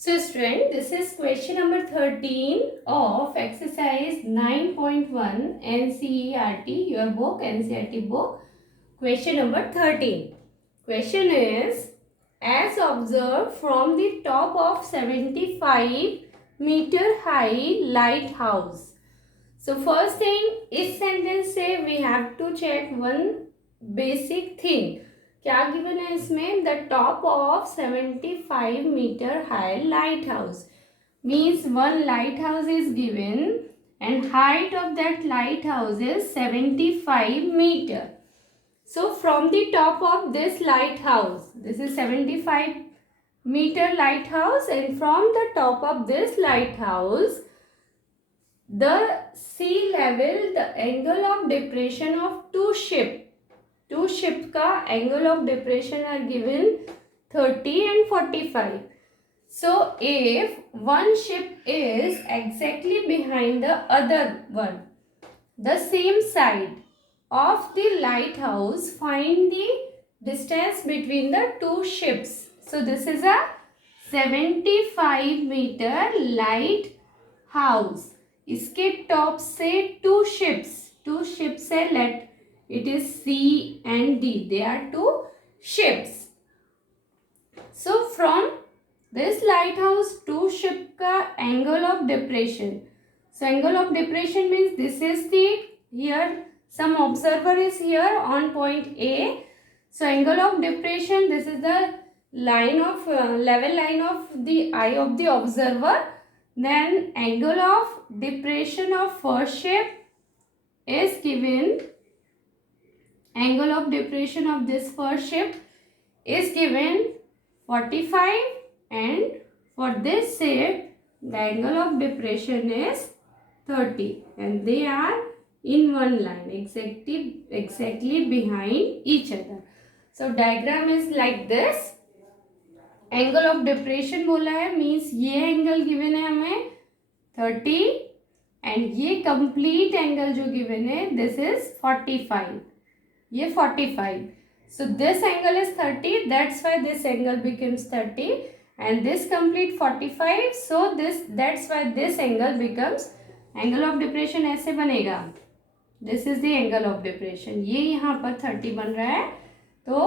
So student, this is question number 13 of exercise 9.1 NCERT, your book, NCERT book. Question number 13. Question is, as observed from the top of 75-meter high lighthouse. So first thing, इस sentence से we have to check one basic thing. क्या given है इसमें? The top of 75-meter high light house means one light house is given and height of that light house is 75 meter. So from the top of this lighthouse, this is 75-meter lighthouse, and from the top of this lighthouse, the sea level, the angle of depression of two ship का angle of depression are given 30 and 45. So if one ship is exactly behind the other one, the same side of the lighthouse, find the distance between the two ships. So this is a 75-meter lighthouse. इसके top से two ships है. Let it is C and D. They are two ships. So from this lighthouse two ship का angle of depression. So angle of depression means this is the, here some observer is here on point A. So angle of depression, this is the line of level line of the eye of the observer. Then angle of depression of first ship is given. Angle of depression of this first ship is given 45, and for this ship the angle of depression is 30, and they are in one line exactly behind each other. So diagram is like this. Angle of depression बोला है means ये angle given है हमें 30 and ये complete angle जो given है this is 45. ये 45. So this angle is 30. That's why this angle becomes 30, and this complete 45. So that's why this angle becomes angle of depression. ऐसे बनेगा. This is the angle of depression. ये यहाँ पर 30 बन रहा है. तो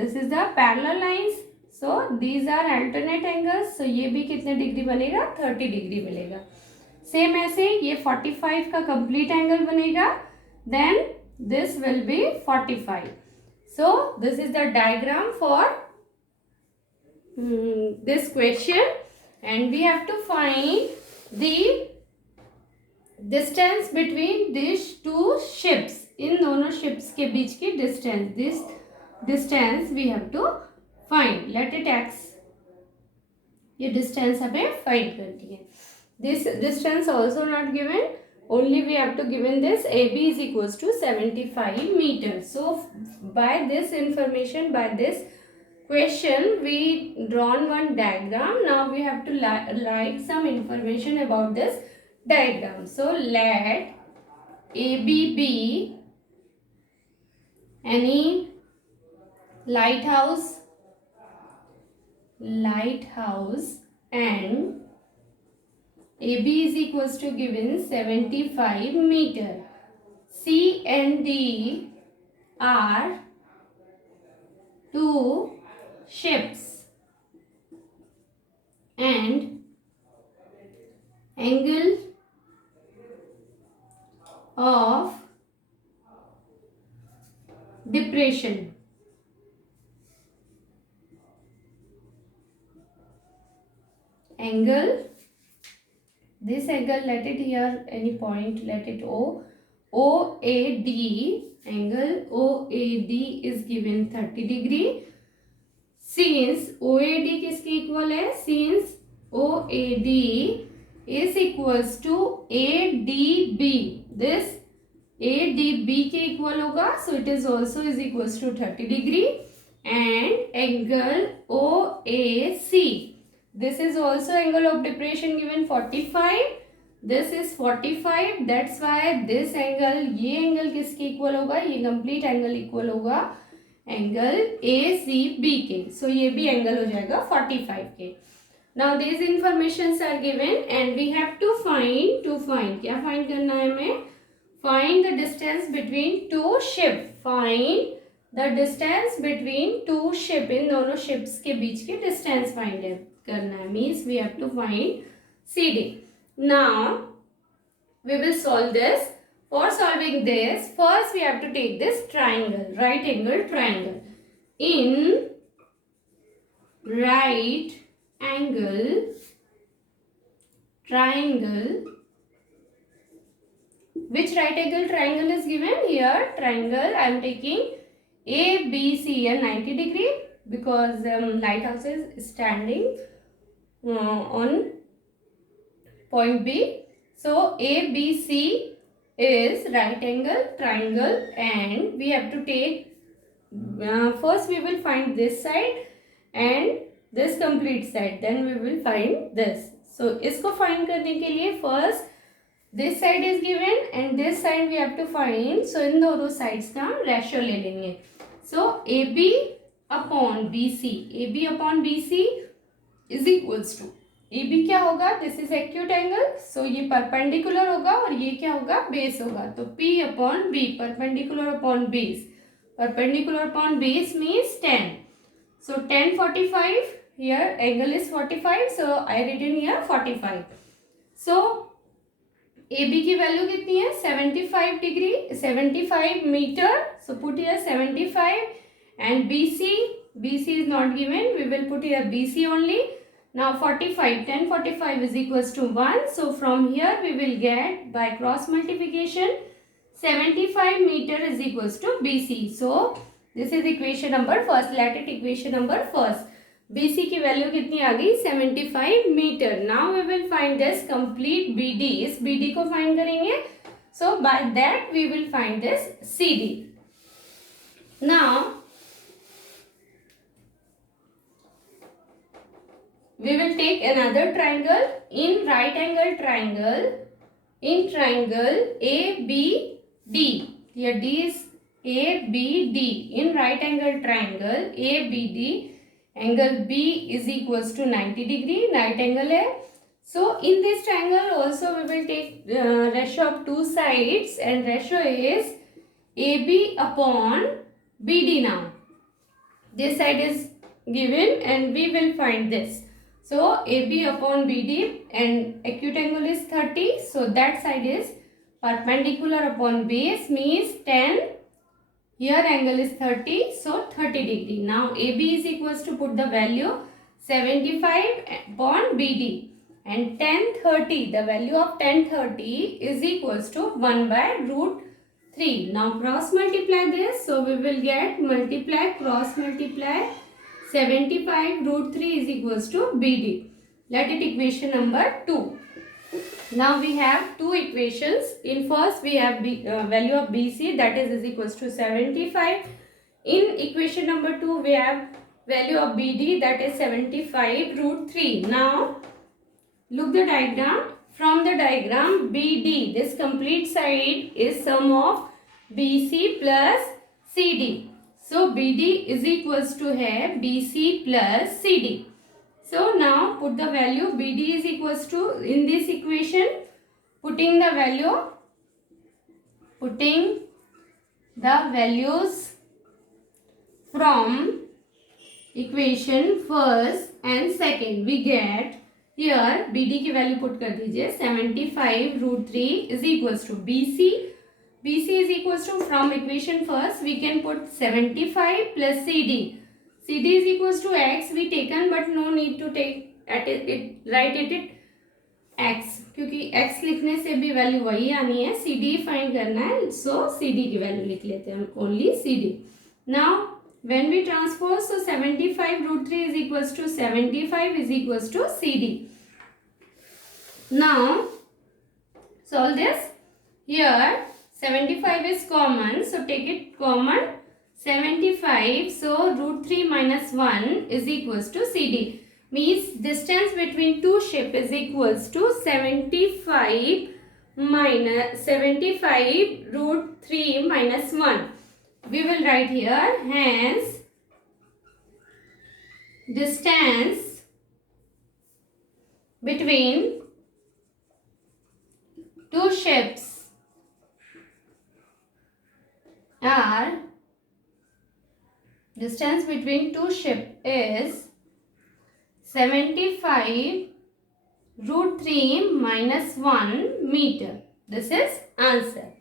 this is the parallel lines. So these are alternate angles. So ये भी कितने डिग्री बनेगा? 30 डिग्री मिलेगा. सेम ऐसे ये 45 का कंप्लीट एंगल बनेगा. Then this will be 45. So this is the diagram for this question, and we have to find the distance between these two ships. इन दोनों ships के बीच की distance, this distance we have to find. Let it x. ये distance हमें find करनी है. This distance also not given. Only we have to given this AB is equals to 75 meters. So by this information, by this question, we drawn one diagram. Now we have to write some information about this diagram. So let AB be any lighthouse and AB is equals to given 75 meter. C and D are two ships, and angle of depression this angle, let it here any point, let it O. OAD, angle OAD is given 30 degree. Since OAD किसके equal है? Since OAD is equals to ADB, this ADB के equal होगा. So it is also is equals to 30 degree. And angle OAC, this is also angle of depression given 45. This is 45. That's why this angle, ये angle किसके equal होगा? ये complete angle equal होगा angle ACB के. So ये भी angle हो जाएगा 45 के. Now these informations are given and we have to find क्या find करना है हमें? Find the distance between two ship. Find the distance between two ship. इन दोनों ships के बीच की distance find करना है. Means we have to find CD. Now we will solve this. For solving this, first we have to take this triangle, right angle triangle. In right angle triangle, which right angle triangle is given here? Triangle, I am taking ABC here 90 degree because lighthouse is standing on point B. So ABC is right angle triangle and we have to take first we will find this side and this complete side, then we will find this. So इसको find करने के लिए first this side is given and this side we have to find. So इन दोनों sides का हम ratio ले लेंगे. So AB upon BC is equals to AB क्या होगा? This is acute angle, so ये perpendicular होगा और ये क्या होगा? Base होगा. तो P upon B, perpendicular upon base. Perpendicular upon base means 10. So 10 45. Here angle is 45, so I written here 45. So AB की value कितनी है? 75 degree, 75 meter. So put here 75 and BC is not given. We will put here BC only. Now 45, 10 45 is equals to 1. So from here we will get by cross multiplication 75 meter is equals to BC. So this is equation number first. Let it equation number first. BC की value कितनी आ गई? 75 metre. Now we will find this complete BD. इस BD को find करेंगे. So by that we will find this CD. Now we will take another triangle in right angle triangle. In triangle ABD. Here D is ABD. In right angle triangle ABD. Angle B is equals to 90 degree. Right angle है. So in this triangle also we will take ratio of two sides and ratio is AB upon BD now. This side is given and we will find this. So AB upon BD and acute angle is 30. So that side is perpendicular upon base means 10. Here angle is 30. So 30 degree. Now AB is equals to put the value 75 upon BD. And 1030. The value of 1030 is equals to 1 by root 3. Now cross multiply this. So we will get multiply cross multiply 75 root 3 is equals to BD. Let it equation number 2. Now we have two equations. In first we have value of BC that is equals to 75. In equation number 2 we have value of BD that is 75 root 3. Now look the diagram. From the diagram BD, this complete side is sum of BC plus CD. So BD is equals to है BC plus CD. So now put the value BD is equals to in this equation, putting the values from equation first and second we get here BD की value put कर दीजिए 75 root 3 is equals to BC. BC is equals to from equation first we can put 75 plus CD. CD is equals to X we taken but no need to take at it write it X क्योंकि X लिखने से भी value वही आनी है. CD find करना है so CD की वैल्यू लिख लेते हैं only CD. Now when we transpose so 75 root 3 is equals to 75 is equals to CD. Now solve this. Here 75 is common so take it common 75 so root 3 minus 1 is equals to CD. Means distance between two ship is equals to 75 root 3 minus 1. We will write here hence distance between two ships are distance between two ships is 75 root 3 minus 1 meter. This is answer.